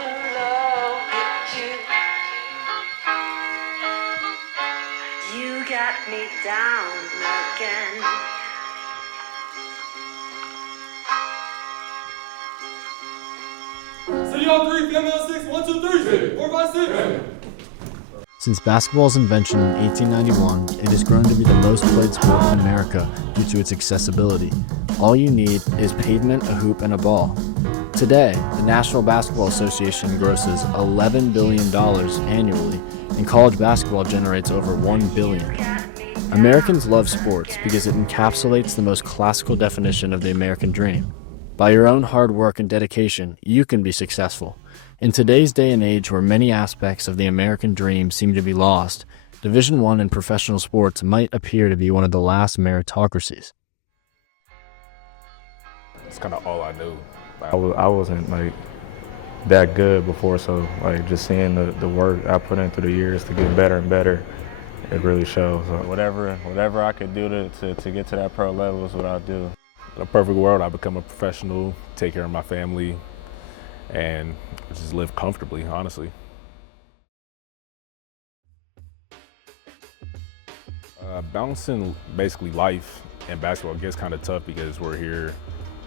in love with you. You got me down again. City on 3, family on 6, 1, 2, 3, 4, 5, 6. Since basketball's invention in 1891, it has grown to be the most played sport in America due to its accessibility. All you need is pavement, a hoop, and a ball. Today, the National Basketball Association grosses $11 billion annually, and college basketball generates over $1 billion. Americans love sports because it encapsulates the most classical definition of the American dream. By your own hard work and dedication, you can be successful. In today's day and age where many aspects of the American dream seem to be lost, Division I in professional sports might appear to be one of the last meritocracies. It's kind of all I knew. I wasn't that good before, so just seeing the work I put in through the years to get better and better, it really shows. So whatever I could do to get to that pro level is what I'll do. In a perfect world, I become a professional, take care of my family, and just live comfortably, honestly. Balancing basically life and basketball gets kind of tough because we're here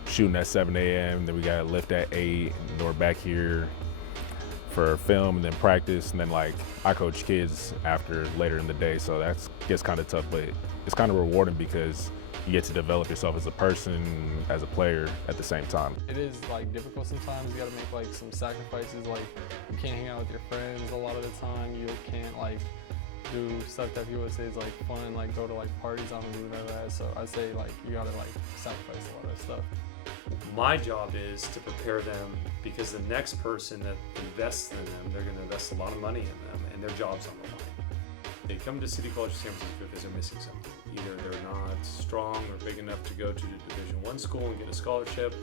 shooting at 7 a.m., then we got to lift at 8, and we're back here for film and then practice, and then I coach kids later in the day, so that gets kind of tough, but it's kind of rewarding because you get to develop yourself as a person, as a player at the same time. It is difficult sometimes. You gotta make some sacrifices. You can't hang out with your friends a lot of the time. You can't do stuff that people would say is fun, go to parties. I don't do none of that. So I'd say you gotta sacrifice a lot of stuff. My job is to prepare them because the next person that invests in them, they're gonna invest a lot of money in them, and their job's on the line. They come to City College of San Francisco because they're missing something. Either they're not strong or big enough to go to the Division I school and get a scholarship,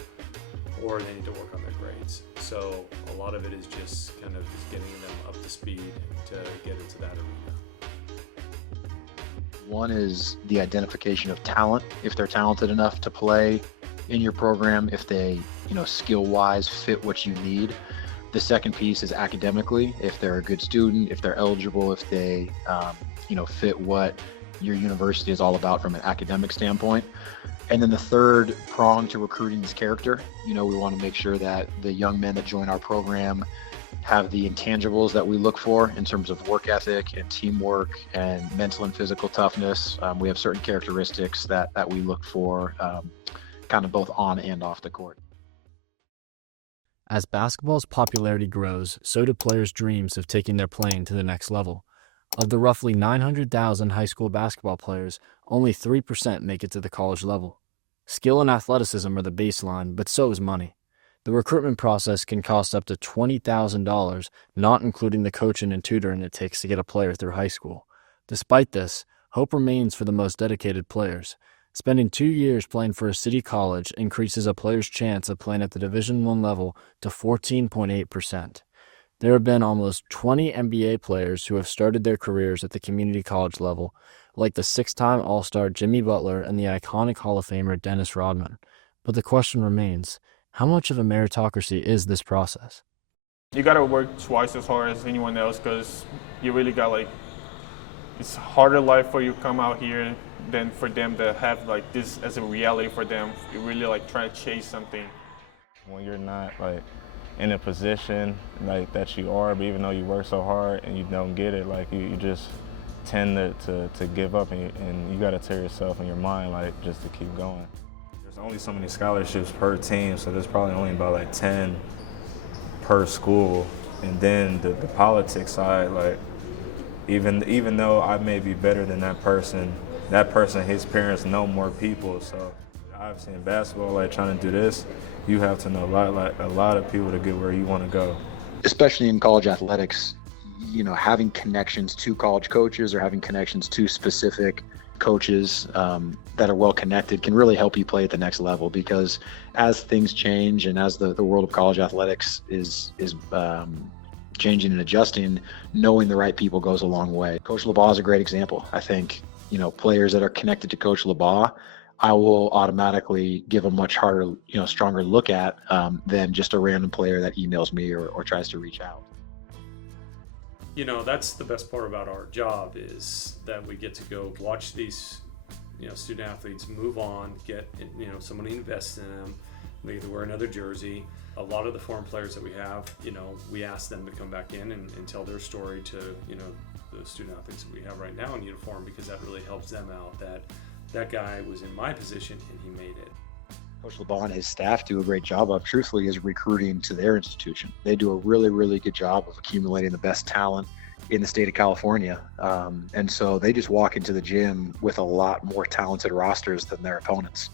or they need to work on their grades. So a lot of it is just kind of getting them up to speed to get into that arena. One is the identification of talent. If they're talented enough to play in your program, if they, skill-wise fit what you need. The second piece is academically, if they're a good student, if they're eligible, if they, fit what your university is all about from an academic standpoint. And then the third prong to recruiting is character. We want to make sure that the young men that join our program have the intangibles that we look for in terms of work ethic and teamwork and mental and physical toughness. We have certain characteristics that we look for kind of both on and off the court. As basketball's popularity grows, so do players' dreams of taking their playing to the next level. Of the roughly 900,000 high school basketball players, only 3% make it to the college level. Skill and athleticism are the baseline, but so is money. The recruitment process can cost up to $20,000, not including the coaching and tutoring it takes to get a player through high school. Despite this, hope remains for the most dedicated players. Spending 2 years playing for a city college increases a player's chance of playing at the Division I level to 14.8%. There have been almost 20 NBA players who have started their careers at the community college level, like the 6-time All-Star Jimmy Butler and the iconic Hall of Famer Dennis Rodman. But the question remains, how much of a meritocracy is this process? You got to work twice as hard as anyone else because you really got it's harder life for you to come out here than for them to have this as a reality for them. You really try to chase something. When you're not in a position that you are, but even though you work so hard and you don't get it, you just tend to give up, and you got to tear yourself in your mind just to keep going. There's only so many scholarships per team, so there's probably only about 10 per school. And then the politics side, even though I may be better than that person, his parents know more people. So obviously in basketball, trying to do this, you have to know a lot of people to get where you want to go. Especially in college athletics, having connections to college coaches or having connections to specific coaches that are well connected can really help you play at the next level, because as things change and as the world of college athletics is changing and adjusting, knowing the right people goes a long way. Coach LeBaugh is a great example. I think, players that are connected to Coach LeBaugh I will automatically give a much harder, stronger look at than just a random player that emails me or tries to reach out. That's the best part about our job, is that we get to go watch these, student athletes move on, get, someone invests in them, they wear another jersey. A lot of the foreign players that we have, we ask them to come back in and tell their story to, the student athletes that we have right now in uniform, because that really helps them out, that guy was in my position and he made it. Coach LeBon and his staff do a great job of, truthfully, is recruiting to their institution. They do a really, really good job of accumulating the best talent in the state of California. And so they just walk into the gym with a lot more talented rosters than their opponents.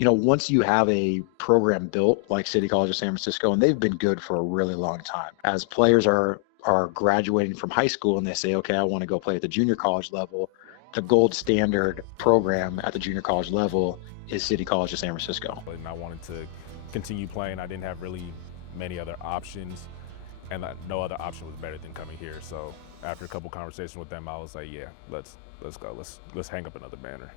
Once you have a program built like City College of San Francisco, and they've been good for a really long time, as players are graduating from high school and they say, okay, I want to go play at the junior college level, the gold standard program at the junior college level is City College of San Francisco. And I wanted to continue playing. I didn't have really many other options, and no other option was better than coming here. So after a couple conversations with them, I was like, yeah, let's go. Let's hang up another banner.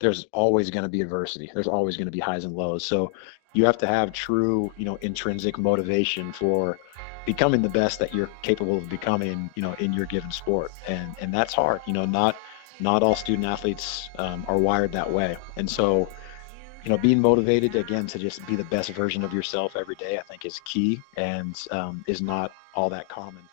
There's always going to be adversity. There's always going to be highs and lows. So you have to have true, intrinsic motivation for becoming the best that you're capable of becoming, in your given sport. And that's hard. Not all student athletes are wired that way. And so, being motivated, again, to just be the best version of yourself every day, I think is key and is not all that common.